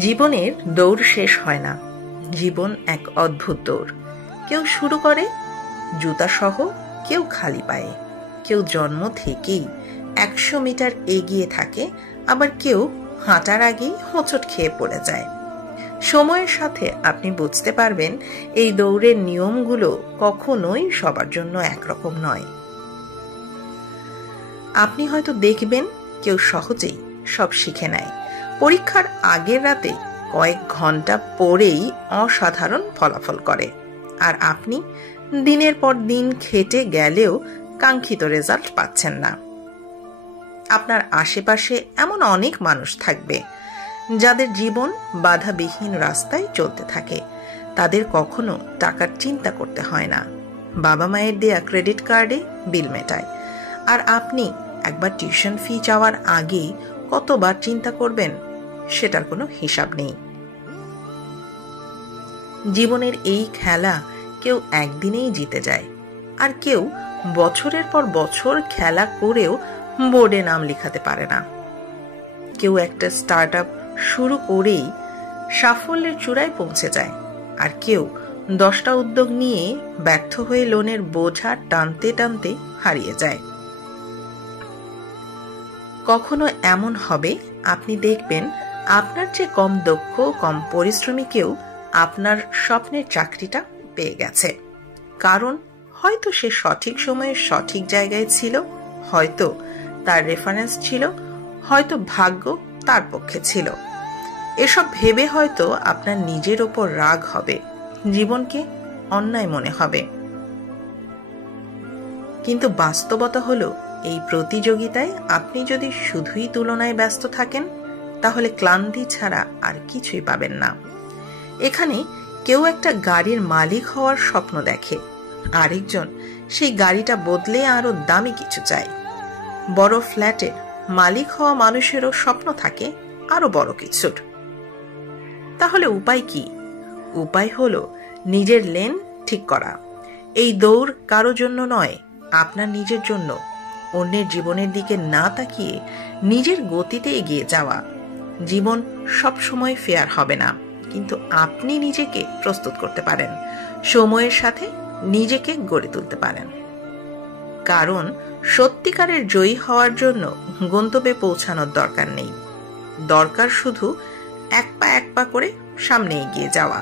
জীবনের দৌড় শেষ হয় না। জীবন এক অদ্ভুত দৌড়। কেউ শুরু করে জুতা সহ, কেউ খালি পায়ে, কেউ জন্ম থেকেই 100 মিটার এগিয়ে থাকে, আবার কেউ হাঁটার আগেই হোঁচট খেয়ে পড়ে যায়। সময়ের সাথে আপনি বুঝতে পারবেন এই দৌড়ের নিয়মগুলো কখনোই সবার জন্য একরকম নয়। আপনি হয়তো দেখবেন কেউ সহজেই সব শিখে নেয়, পরীক্ষার আগের রাতে কয়েক ঘন্টা পড়েই অসাধারণ ফলাফল করে, আর আপনি দিনের পর দিন খেটে গেলেও কাঙ্ক্ষিত রেজাল্ট পাচ্ছেন না। আপনার আশেপাশে এমন অনেক মানুষ থাকবে যাদের জীবন বাধাবিহীন রাস্তায় চলতে থাকে। তাদের কখনো টাকার চিন্তা করতে হয় না, বাবা মায়ের দেয়া ক্রেডিট কার্ডে বিল মেটায়, আর আপনি একবার টিউশন ফি চাওয়ার আগেই কতবার চিন্তা করবেন সেটার কোনো হিসাব নেই। জীবনের এই খেলা কেউ একদিনেই জিতে যায়, আর কেউ বছরের পর বছর খেলা করেও বোর্ডে নাম লিখাতে পারে না। কেউ একটা স্টার্ট আপ শুরু করেই সাফল্যের চূড়ায় পৌঁছে যায়, আর কেউ 10টা উদ্যোগ নিয়ে ব্যর্থ হয়ে লোনের বোঝা টানতে টানতে হারিয়ে যায়। কখনো এমন হবে আপনি দেখবেন আপনার চেয়ে কম দক্ষ, কম পরিশ্রমী কেউ আপনার স্বপ্নের চাকরিটা পেয়ে গেছে। কারণ হয়তো সে সঠিক সময়ে সঠিক জায়গায় ছিল, হয়তো তার রেফারেন্স ছিল, হয়তো ভাগ্য তার পক্ষে ছিল। এসব ভেবে হয়তো আপনার নিজের ওপর রাগ হবে, জীবনকে অন্যায় মনে হবে। কিন্তু বাস্তবতা হলো, এই প্রতিযোগিতায় আপনি যদি শুধুই তুলনায় ব্যস্ত থাকেন, তাহলে ক্লান্তি ছাড়া আর কিছুই পাবেন না। এখানে কেউ একটা গাড়ির মালিক হওয়ার স্বপ্ন দেখে, আরেকজন সেই গাড়িটা বদলে আরো দামি কিছু চায়। বড় ফ্ল্যাটের মালিক হওয়া মানুষেরও স্বপ্ন থাকে আরো বড় কিছুর। তাহলে উপায় কি? উপায় হলো নিজের লেন ঠিক করা। এই দৌড় কারো জন্য নয়, আপনার নিজের জন্য। অন্যের জীবনের দিকে না তাকিয়ে নিজের গতিতে এগিয়ে যাওয়া। জীবন সব সময় ফেয়ার হবে না, কিন্তু আপনি নিজেকে প্রস্তুত করতে পারেন, সময়ের সাথে নিজেকে গড়ে তুলতে পারেন। কারণ সত্যিকারের জয়ী হওয়ার জন্য গন্তব্যে পৌঁছানোর দরকার নেই, দরকার শুধু এক পা এক পা করে সামনে এগিয়ে যাওয়া।